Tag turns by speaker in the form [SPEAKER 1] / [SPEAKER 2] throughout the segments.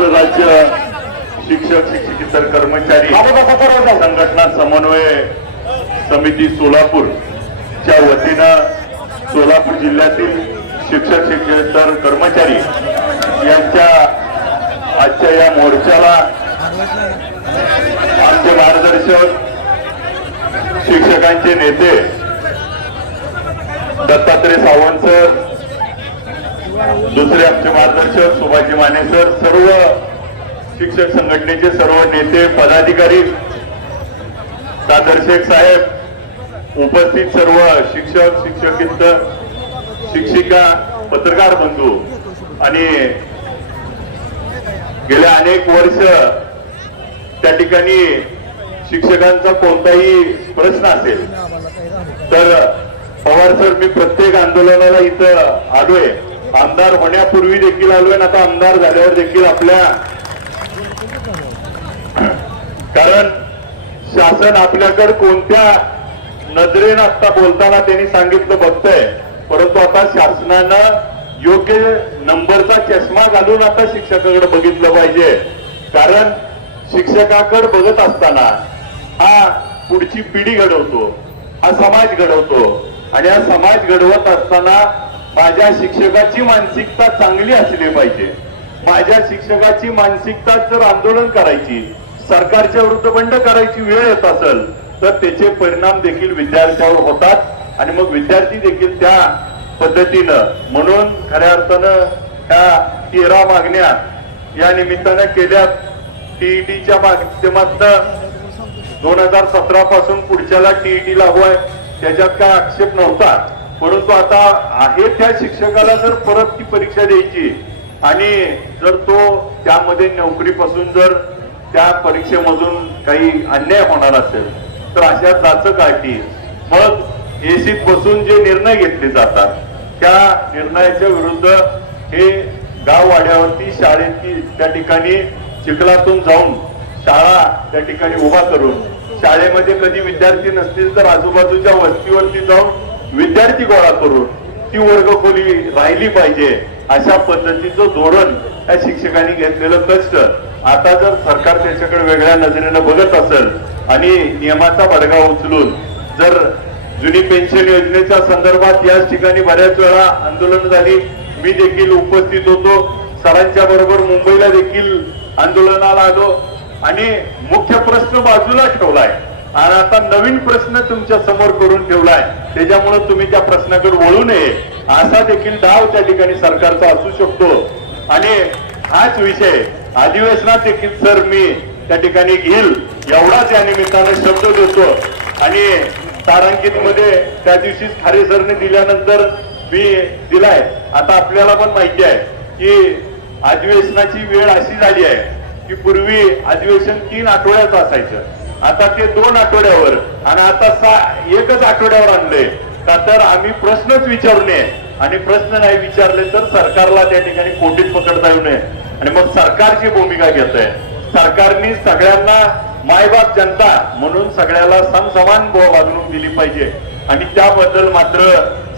[SPEAKER 1] महाराष्ट्र राज्य शिक्षक शिक्षकेतर कर्मचारी संघटना समन्वय समिती सोलापूरच्या वतीनं सोलापूर जिल्ह्यातील शिक्षक शिक्षकेतर कर्मचारी यांच्या आजच्या या मोर्चाला आमचे मार्गदर्शक शिक्षकांचे नेते दत्तात्रय सावंत सर दुसरे आमचे मार्गदर्शक सुभाजी माने सर सर्व शिक्षक संघटनेचे सर्व नेते पदाधिकारी सादर शेख साहेब उपस्थित सर्व शिक्षक शिक्षकेतर शिक्षिका पत्रकार बंधू आणि गेल्या अनेक वर्ष त्या ठिकाणी शिक्षकांचा कोणताही प्रश्न असेल तर पवार सर मी प्रत्येक आंदोलनाला इथं आलोय. आमदार होण्यापूर्वी देखील आलोय आणि आता आमदार झाल्यावर देखील आपल्या कारण शासन आपल्याकडे कोणत्या नजरेनं आता बोलताना त्यांनी सांगितलं बघतंय. परंतु आता शासनानं योग्य नंबरचा चष्मा घालून आता शिक्षकाकडे बघितलं पाहिजे. कारण शिक्षकाकडे बघत असताना हा पुढची पिढी घडवतो हा समाज घडवतो. आणि हा समाज घडवत असताना माझ्या शिक्षकाची मानसिकता चांगली असली पाहिजे. माझ्या शिक्षकाची मानसिकता जर आंदोलन करायची सरकारच्या विरुद्ध बंड करायची वेळ येत असेल तर त्याचे परिणाम देखील विद्यार्थ्यावर होतात आणि मग विद्यार्थी देखील त्या पद्धतीनं म्हणून खऱ्या अर्थानं ह्या तेरा मागण्या या निमित्तानं केल्या. टीईटीच्या माध्यमातून दोन हजार सतरा पासून पुढच्याला टीईटी लागू आहे. त्याच्यात काय आक्षेप नव्हता. परंतु आता आहे त्या शिक्षकाला जर परत ती परीक्षा द्यायची आणि जर तो त्यामध्ये नोकरीपासून जर त्या परीक्षेमधून काही अन्याय होणार असेल तर अशा जाचं काठी मग एसीत बसून जे निर्णय घेतले जातात त्या निर्णयाच्या विरुद्ध हे गाव वाड्यावरती शाळेची त्या ठिकाणी चिखलातून जाऊन शाळा त्या ठिकाणी उभा करून शाळेमध्ये कधी विद्यार्थी नसतील तर आजूबाजूच्या वस्तीवरती जाऊन विद्यार्थी गोळा करून ती वर्गखोली राहिली पाहिजे अशा पद्धतीचं धोरण या शिक्षकांनी घेतलेलं कष्ट आता जर सरकार त्याच्याकडे वेगळ्या नजरेनं बघत असेल आणि नियमाचा बडगा उचलून जर जुनी पेन्शन योजनेच्या संदर्भात याच ठिकाणी बऱ्याच वेळा आंदोलन झाली मी देखील उपस्थित होतो. सरांच्या बरोबर मुंबईला देखील आंदोलनाला आलो. आणि मुख्य प्रश्न बाजूला ठेवलाय. आणि आता नवीन प्रश्न तुमच्यासमोर करून ठेवलाय. त्याच्यामुळे तुम्ही त्या प्रश्नाकडे वळू नये. असा देखील डाव त्या ठिकाणी सरकारचा असू शकतो. आणि हाच विषय अधिवेशनात देखील सर मी त्या ठिकाणी घेईल. एवढाच या निमित्ताने शब्द देतो. आणि तारांकित मध्ये त्या दिवशीच खारे सरने दिल्यानंतर मी दिलाय. आता आपल्याला पण माहिती आहे की अधिवेशनाची वेळ अशी झाली आहे की पूर्वी अधिवेशन तीन आठवड्याचं असायचं. आता ते दोन आठवड्यावर आणि आता सा एकच आठवड्यावर आणले का तर आम्ही प्रश्नच विचारू नये. आणि प्रश्न नाही विचारले तर सरकारला त्या ठिकाणी कोटीत पकडता येऊ नये. आणि मग सरकारची भूमिका घेत आहे. सरकारने सगळ्यांना मायबाप जनता म्हणून सगळ्याला समसमान भाव वागणूक दिली पाहिजे. आणि त्याबद्दल मात्र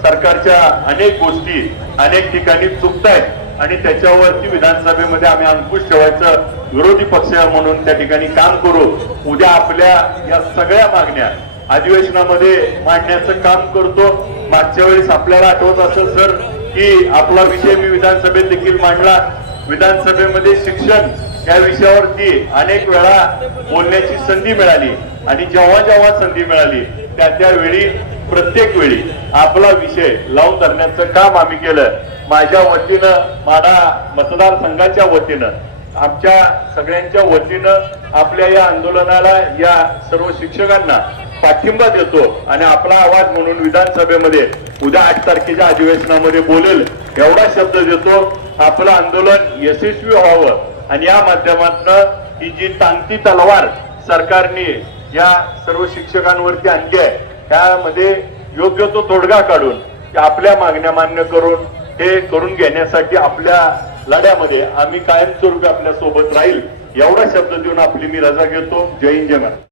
[SPEAKER 1] सरकारच्या अनेक गोष्टी अनेक ठिकाणी चुकतायत. आणि त्याच्यावरती विधानसभेमध्ये आम्ही अंकुश ठेवायचं विरोधी पक्ष म्हणून त्या ठिकाणी काम करू उद्या आपल्या या सगळ्या मागण्या अधिवेशनामध्ये मांडण्याचं काम करतो. मागच्या वेळेस आपल्याला आठवत असेल सर की आपला विषय मी विधानसभेत देखील मांडला. विधानसभेमध्ये शिक्षण या विषयावरती अनेक वेळा बोलण्याची संधी मिळाली आणि जेव्हा जेव्हा संधी मिळाली त्या त्यावेळी प्रत्येक वेळी आपला विषय लावून धरण्याचं काम आम्ही केलं. माझ्या वतीनं माडा मतदारसंघाच्या वतीनं आमच्या सगळ्यांच्या वतीनं आपल्या या आंदोलनाला या सर्व शिक्षकांना पाठिंबा देतो आणि आपला आवाज म्हणून विधानसभेमध्ये उद्या आठ तारखेच्या अधिवेशनामध्ये बोलेल एवढा शब्द देतो. आपलं आंदोलन यशस्वी व्हावं आणि या माध्यमातनं ही जी तांती तलवार सरकारने या सर्व शिक्षकांवरती आणली आहे त्यामध्ये योग्य तो तोडगा काढून आपल्या मागण्या मान्य करून हे करून घेण्यासाठी आपल्या लढ्यामध्ये आम्ही कायमस्वरूपी आपल्यासोबत राहील एवढा शब्द देऊन आपली मी रजा घेतो. जय हिंद जय